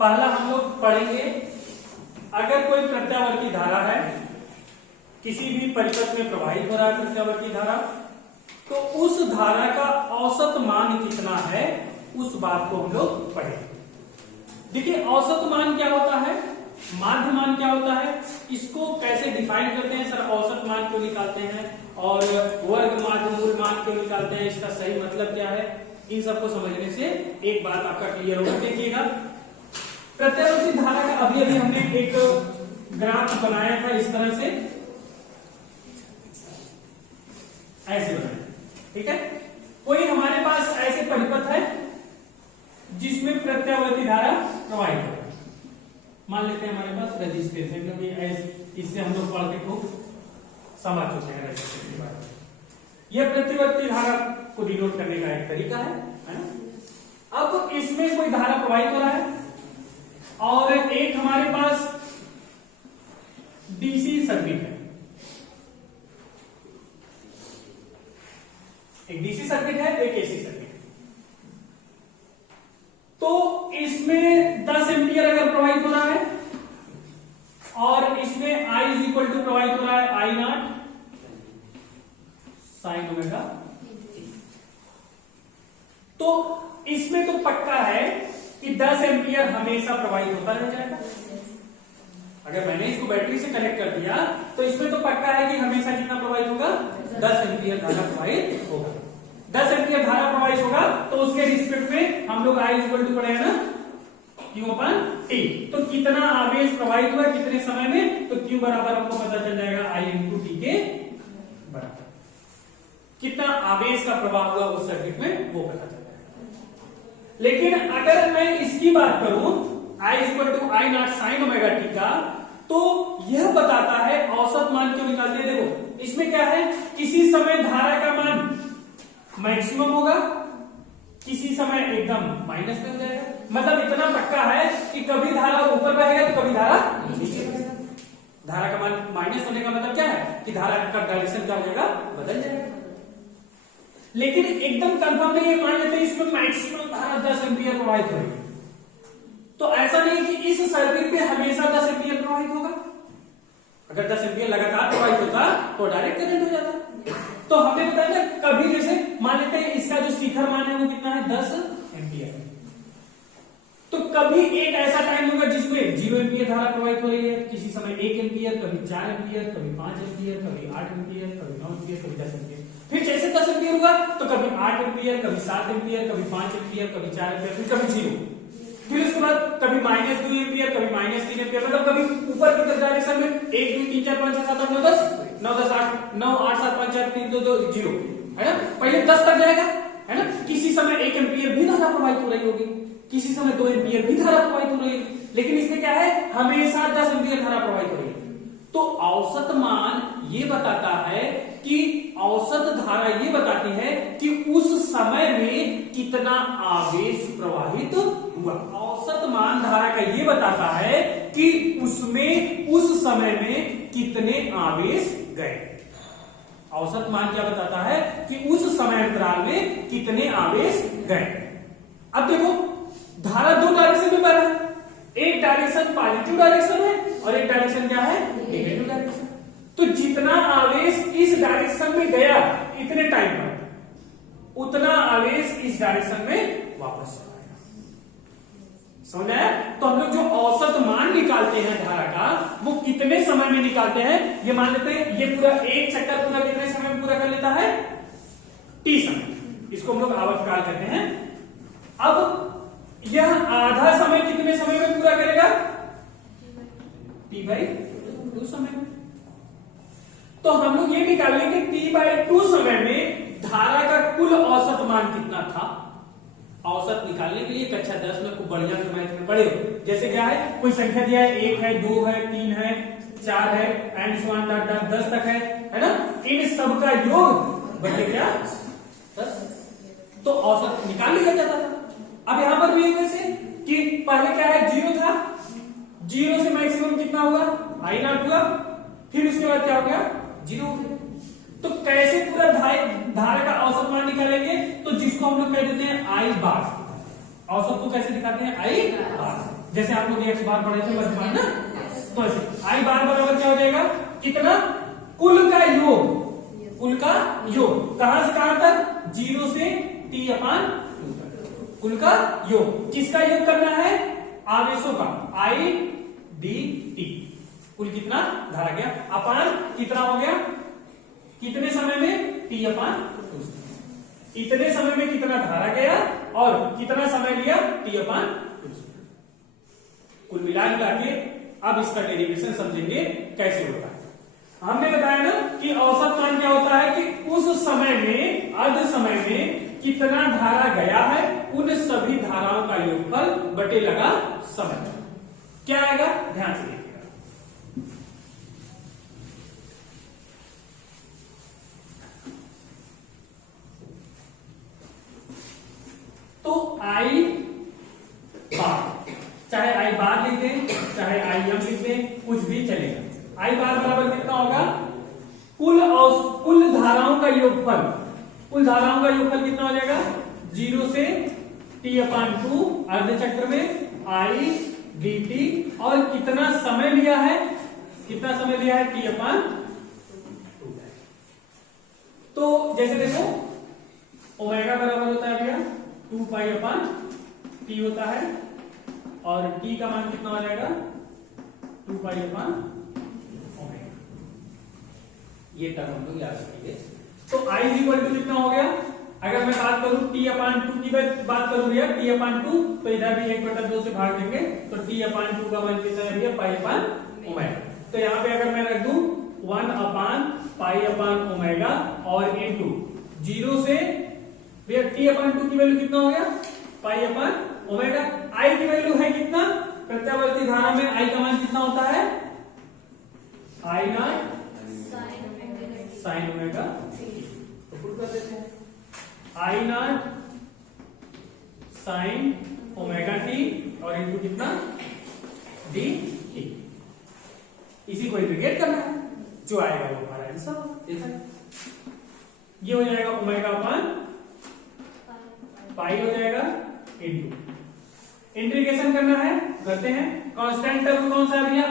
पहला हम लोग पढ़ेंगे, अगर कोई प्रत्यावर्ती धारा है, किसी भी परिपथ में प्रवाहित हो रहा है प्रत्यावर्ती धारा, तो उस धारा का औसत मान कितना है, उस बात को हम लोग पढ़ेंगे। देखिए औसत मान क्या होता है, माध्य मान क्या होता है, इसको कैसे डिफाइन करते हैं सर, औसत मान क्यों निकालते हैं और वर्ग माध्य मूल मान क्यों निकालते हैं, इसका सही मतलब क्या है, इन सबको समझने से एक बात आपका क्लियर होगा। देखिएगा प्रत्यावर्ती धारा का अभी अभी हमने एक ग्राफ बनाया था इस तरह से, ऐसे बनाया, ठीक है। कोई हमारे पास ऐसे परिपथ है जिसमें प्रत्यावर्ती धारा प्रवाहित है, मान लेते हैं हमारे पास रजिस्टेंस है, क्योंकि इससे हम लोग पढ़ के खूब समझ चुके हैं रजिस्टेंस के बारे में। यह प्रतिवर्ती धारा को डिनोट करने का एक तरीका है ना। अब इसमें कोई धारा प्रवाहित हो रहा है और एक हमारे पास डीसी सर्किट है, एक डीसी सर्किट है, एक एसी सर्किट है। तो इसमें 10 एम्पियर अगर प्रवाहित हो रहा है और इसमें I इज इक्वल टू प्रवाहित हो रहा है I नॉट साइन ओमेगा, तो इसमें तो पक्का है कि 10 एम्पियर हमेशा प्रवाहित होता रह जाएगा। अगर मैंने इसको बैटरी से कनेक्ट कर दिया तो इसमें तो पक्का है कि हमेशा कितना प्रवाहित होगा, 10 एम्पियर धारा प्रवाहित होगा। 10 एम्पियर धारा प्रवाहित होगा तो उसके रिस्पेक्ट में हम लोग I इक्वल टू पढ़ेगा ना Q अपन T, तो कितना आवेश प्रवाहित हुआ कितने समय में, तो Q बराबर हमको पता चल जाएगा I इंटू T के बराबर। कितना आवेश का प्रवाह हुआ उस सर्किट में वो पता चल जाएगा। लेकिन अगर मैं इसकी बात करूं I equal to I not sine omega t का, तो यह बताता है औसत मान क्यों निकालते हैं। देखो इसमें क्या है, किसी समय धारा का मान मैक्सिमम होगा, किसी समय एकदम माइनस में हो जाएगा। मतलब इतना पक्का है कि कभी धारा ऊपर बहेगा तो कभी धारा नीचे बहेगा। धारा का मान माइनस होने का मतलब क्या है कि धारा का डायरेक्शन क्या हो जाएगा, बदल जाएगा। लेकिन एकदम कंफर्म नहीं है, मान लेते हैं इसमें मैक्सिमम धारा 10 एम्पियर प्रवाहित होगी, तो ऐसा नहीं कि इस सर्किट में हमेशा 10 एम्पियर प्रवाहित होगा। अगर 10 एम्पियर लगातार प्रवाहित होता तो डायरेक्ट करंट हो जाता। तो हमने बताया था कभी जैसे मान लेते हैं इसका जो शिखर मान है वो कितना है, 10 एम्पियर, तो कभी एक ऐसा टाइम होगा जिसमें 0 एम्पियर धारा प्रवाहित हो रही है, किसी समय 1 एम्पियर, कभी 4 एम्पियर, कभी 5 एम्पियर, कभी 8 एम्पियर, कभी 9 एम्पियर, कभी 10 एम्पियर। फिर जैसे 10 एम्पियर होगा तो कभी 8 एम्पियर, कभी 7 एम्पियर, कभी 5 एम्पियर, कभी 4 एम्पियर, फिर कभी 0, फिर उसके बाद कभी -2 एम्पियर, कभी -3 एम्पियर। मतलब कभी ऊपर की तरफ डायरेक्शन में 1 2 3 4 5 6 7 8 9 10 9 10 8 9 8 7 5 4 3 2 2 0 है ना, पहले 10 तक जाएगा है ना। किसी समय 1 एम्पियर भी धारा प्रवाहित हो रही होगी, किसी समय 2 एम्पियर भी धारा प्रवाहित हो रही है, लेकिन इसमें क्या है, हमेशा 10 एम्पियर धारा प्रवाहित हो रही है। तो औसत मान ये बताता है कि औसत धारा ये बताती है कि उस समय में कितना आवेश प्रवाहित हुआ। औसत मान धारा का ये बताता है कि उसमें उस समय में कितने आवेश गए। औसत मान क्या बताता है कि उस समय अंतराल में कितने आवेश गए। अब देखो धारा 2 डायरेक्शन में बह रहा है, एक डायरेक्शन पॉजिटिव डायरेक्शन है और एक डायरेक्शन क्या है, नेगेटिव डायरेक्शन। तो जितना आवेश इस डायरेक्शन में गया इतने टाइम पर उतना आवेश इस डायरेक्शन में वापस आएगा। समझ आया। तो हम लोग जो औसत मान निकालते हैं धारा का वो कितने समय में निकालते हैं, ये मान लेते हैं। ये पूरा एक चक्कर पूरा कितने समय में पूरा कर लेता है, T समय, इसको हम लोग आवर्तकाल कहते हैं। अब यह आधा समय कितने समय में पूरा करेगा, T/2 समय में। तो हम लोग ये निकालेंगे T/2 समय में धारा का कुल औसत मान कितना था। औसत निकालने के लिए कक्षा 10 में खूब बढ़िया से मैथ में पढ़े हो। जैसे क्या है, कोई संख्या दिया है, 1 है, 2 है, 3 है, 4 है एंड सो ऑन 10 तक है ना। इन सब का योग बटे क्या 10, तो औसत निकाल लिया जाता था। अब यहां पर भी वैसे कि पहले क्या है, 0 था, 0 से मैक्सिमम कितना हुआ, I नॉट हुआ, फिर उसके बाद क्या हो गया, 0 हो गया। तो कैसे पूरा धारा का औसत मान निकालेंगे, तो जिसको हम लोग कह देते हैं I बार। औसत को कैसे दिखाते हैं, I बार। जैसे आप लोग x बार पढ़े थे बस बार ना, तो ऐसे i बार बराबर क्या हो जाएगा, कितना, कुल का योग, कुल का योग कहां से कहां तक, 0 से t/2 तक, कुल का योग। किसका योग करना है, आवेशों का, i dt, कुल कितना धारा गया, अपान कितना हो गया, कितने समय में, t/2, इतने समय में कितना धारा गया और कितना समय लिया, t/2। कुल मिला के अब इसका डेरिवेशन समझेंगे कैसे होता है। हमने बताया ना कि औसत मान क्या होता है कि उस समय में, अर्ध समय में कितना धारा गया है, उन सभी धाराओं का योगफल बटे लगा समय। क्या आएगा, ध्यान से देखिएगा। तो आई बार, चाहे आई बार लिख दें, चाहे आई एम लिख दें, कुछ भी चलेगा। आई बार बराबर कितना होगा, कुल धाराओं का योगफल, कुल धाराओं का योगफल कितना हो जाएगा, 0 से t/2 अर्ध चक्र में आई dt, और कितना समय लिया है, कितना समय लिया है, t/2। तो जैसे देखो ओमेगा बराबर होता है भैया 2π/t होता है, और t का मान कितना हो जाएगा, 2π/ω। ये टर्म हम लोग याद रखेंगे। तो i इक्वल टू कितना हो गया, अगर मैं बात करूं t/2 की बात करूं भैया, t/2, तो इधर भी 1/2 से भाग देंगे, तो t/2 का मान कितना है भैया, π/ω। तो यहाँ पे अगर मैं रख दूं 1/π/ω और इनटू 0 से भैया t/2 की वैल्यू कितना हो गया, π/ω। i की वैल्यू है कितना, प्रत्यावर्ती धारा में i का मान कितना होता है, I0 sin ओमेगा, तो पुट कर देते हैं I0 sin ओमेगा t और इनटू कितना, dt। इसी को इंटीग्रेट करना है, जो आएगा वो हमारा आंसर। ये हो जाएगा ओमेगा/π हो जाएगा इनटू, इंटीग्रेशन करना है, करते हैं। कांस्टेंट टर्म कौन सा है भैया,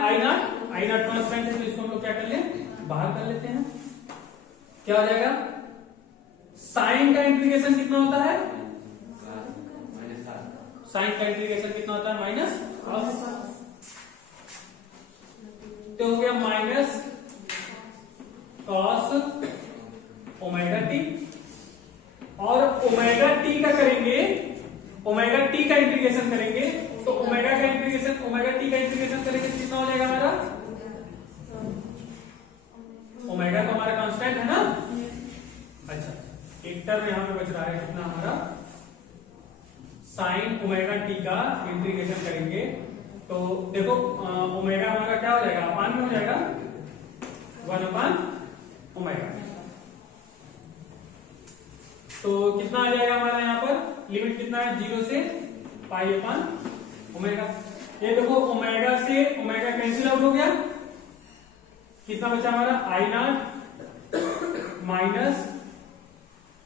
I0 कांस्टेंट है, तो इसको हम लोग क्या कर ले, बाहर कर लेते हैं। क्या हो जाएगा, साइन का इंटीग्रेशन कितना होता है, साइन का इंटीग्रेशन कितना होता है, माइनस कॉस, तो हो गया माइनस कॉस ओमेगा टी, और ओमेगा टी का करेंगे, ओमेगा टी का इंटीग्रेशन करेंगे, तो ओमेगा का इंटीग्रेशन, ओमेगा टी का इंटीग्रेशन करेंगे तो कितना हो जाएगा हमारा, ओमेगा तो हमारा कांस्टेंट है ना। अच्छा, एक टर्म यहां पे बच रहा है कितना हमारा, साइन ओमेगा टी का इंटीग्रेशन करेंगे, तो देखो ओमेगा हमारा क्या हो जाएगा, अपान में हो जाएगा 1/ओमेगा। तो कितना आ जाएगा हमारा यहाँ पर, लिमिट कितना है, 0 से π/ओमेगा। ये देखो ओमेगा से ओमेगा कैंसिल आउट हो गया, कितना बचा हमारा, I0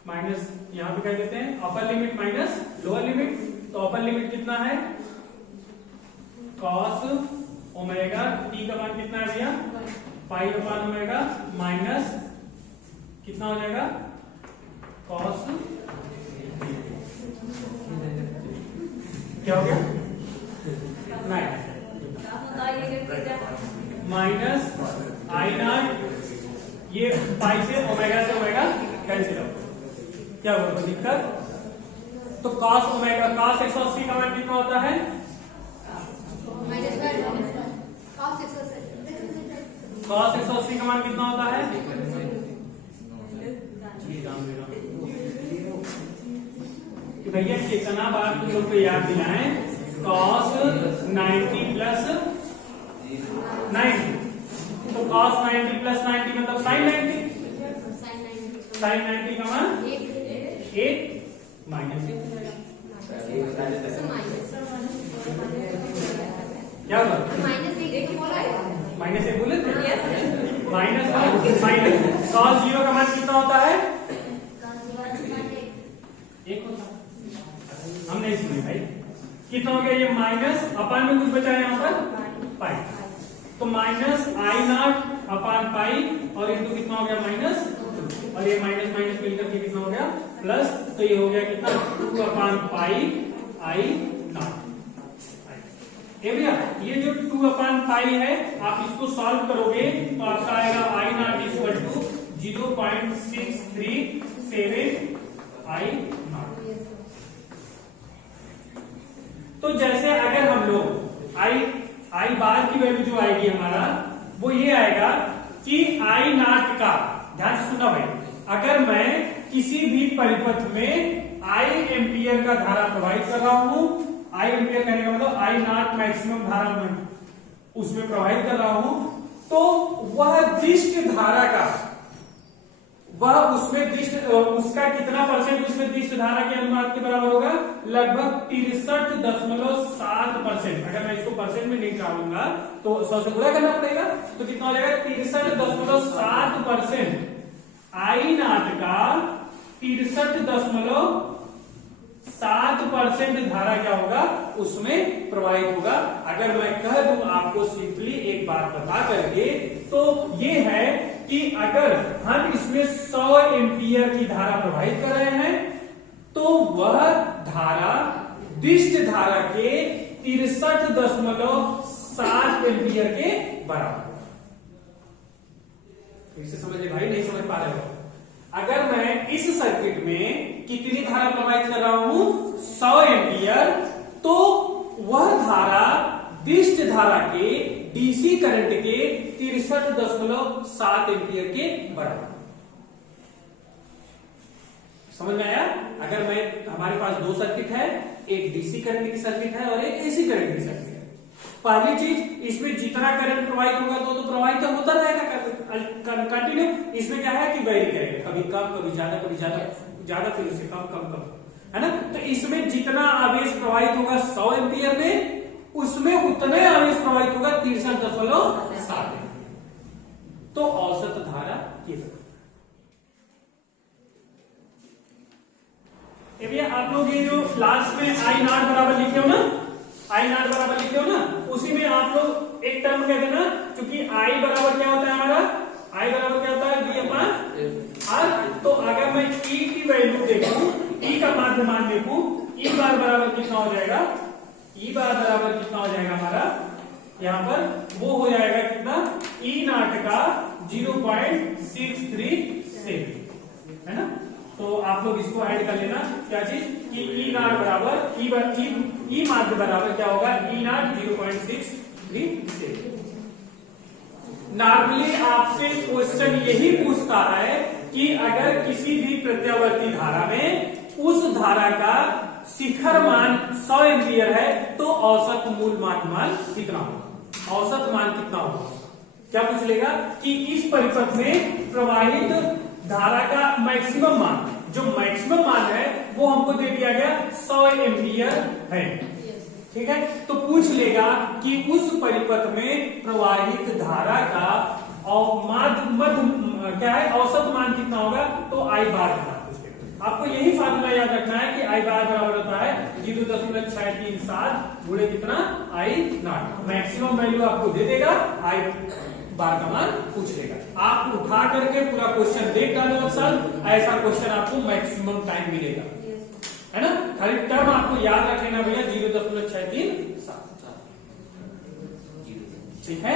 माइनस यहां पे कह देते हैं upper limit minus lower limit, तो अपर लिमिट कितना है, cos ओमेगा टी का मान कितना है भैया, π/ओमेगा माइनस कितना हो जाएगा, cos, क्या हो गया, माइनस I0, ये पाई से ओमेगा कैंसिल हो, क्या होगा दिक्कत। तो cos ओमेगा, cos 180 का मान कितना होता है, cos 180 का मान कितना होता है, भैया कितना बार तुम लोग को याद दिलाएं, cos 90 प्लस 90, तो cos 90 प्लस 90 मतलब sin 90, sin 90 का मान 1 माइनस 1, क्या होगा, माइनस 1 बोले थे, माइनस माइनस cos 0 का मान कितना होता है, 1 होता है, हमने सुनी भाई, कितना कितना हो गया, ये माइनस अपान में कुछ बचा है यहाँ पर पाई, तो माइनस आई नॉट अपान पाई और इंटू कितना हो गया माइनस, और ये माइनस माइनस मिलकर के कितना हो गया प्लस, तो ये हो गया कितना 2 अपान पाई आई नॉट। ये भैया ये जो 2 अपान पाई है आप इसको सॉल्व करोगे तो आपका आएगा I naught equal to 0.637 I naught. तो जैसे अगर हम लोग आई बार की वैल्यू जो आएगी हमारा वो ये आएगा कि आई नॉट का, ध्यान से सुनना भाई, अगर मैं किसी भी परिपथ में आई एम्पियर का धारा प्रवाहित कर रहा हूं, आई एम्पियर कहने का मतलब आई नॉट मैक्सिमम धारा में उसमें प्रवाहित कर रहा हूं, तो वह दिष्ट धारा का, वह उसमें दिष्ट, उसका कितना परसेंट उसमें दिष्ट धारा के अनुपात के बराबर होगा, लगभग 63.7%। अगर मैं इसको परसेंट में नहीं निकालूंगा तो 100 से गुणा करना पड़ेगा, तो कितना हो जाएगा 63.7%। आई नॉट का 63.7% धारा क्या होगा उसमें प्रवाहित होगा। अगर मैं कह दूं आपको सिंपली एक बात बता करके, तो ये है कि अगर हम इसमें 100 एम्पियर की धारा प्रवाहित कर रहे हैं तो वह धारा दिष्ट धारा के 63.7 एम्पियर के बराबर। इसे समझे भाई, नहीं समझ पा रहे हो? अगर मैं इस सर्किट में कितनी धारा प्रवाहित कर रहा हूं 100 एम्पियर, तो वह धारा दिष्ट धारा के डीसी करंट के 63.7 एम्पियर के बराबर। समझ में आया? अगर मैं, हमारे पास दो सर्किट है, एक डीसी करंट की सर्किट है और एक एसी करंट की सर्किट है। पहली चीज, इसमें जितना करंट प्रवाहित होगा तो प्रवाहित होता रहेगा कंटिन्यू। इसमें क्या है कि वेरी करेगा, कभी कम कभी ज्यादा, कभी ज्यादा फिर उससे कम कम कम, है ना। तो इसमें जितना आवेश प्रवाहित होगा 100 एम्पियर में, उसमें उतने आवेश प्रवाहित होगा 63.7। तो औसत धारा ये भैया आप लोग ये जो लास्ट में आई नॉट बराबर लिखे हो ना, आई नॉट बराबर लिखे हो ना, उसी में आप लोग एक टर्म कह देना, क्योंकि आई बराबर क्या होता है हमारा, आई बराबर क्या होता है V अपान R। तो अगर मैं E की वैल्यू देखूं, E का माध्य मान देखूं, E बार बराबर कितना हो जाएगा, E बार बराबर कितना हो जाएगा हमारा यहाँ पर, वो हो जाएगा कितना E नॉट का 0.637, है ना। तो आप लोग इसको ऐड कर लेना, क्या चीज कि E नॉट बराबर E माध्य बराबर क्या होगा, E नॉट 0.637। नॉर्मली आपसे क्वेश्चन यही पूछता है कि अगर किसी भी प्रत्यावर्ती धारा में उस धारा का शिखर मान 100 एम्पियर है तो औसत मूल मान कितना होगा, औसत मान कितना होगा। क्या पूछ लेगा कि इस परिपथ में प्रवाहित धारा का मैक्सिमम मान, जो मैक्सिमम मान है वो हमको दे दिया गया 100 एम्पियर है, ठीक है। तो पूछ लेगा कि उस परिपथ में प्रवाहित धारा का क्या है औसत मान कितना होगा, तो आई बार कितना पूछ लेगा। आपको यही फार्मूला याद रखना है कि आई बार बराबर होता है 0.637 गुणे कितना आई नॉट। मैक्सिमम वैल्यू आपको दे देगा, आई बार का मान पूछ लेगा। आप उठा करके पूरा क्वेश्चन देख डालो सर, ऐसा क्वेश्चन आपको मैक्सिमम टाइम मिलेगा, है ना। खाली टर्म आपको याद रख लेना भैया 0.637, ठीक है।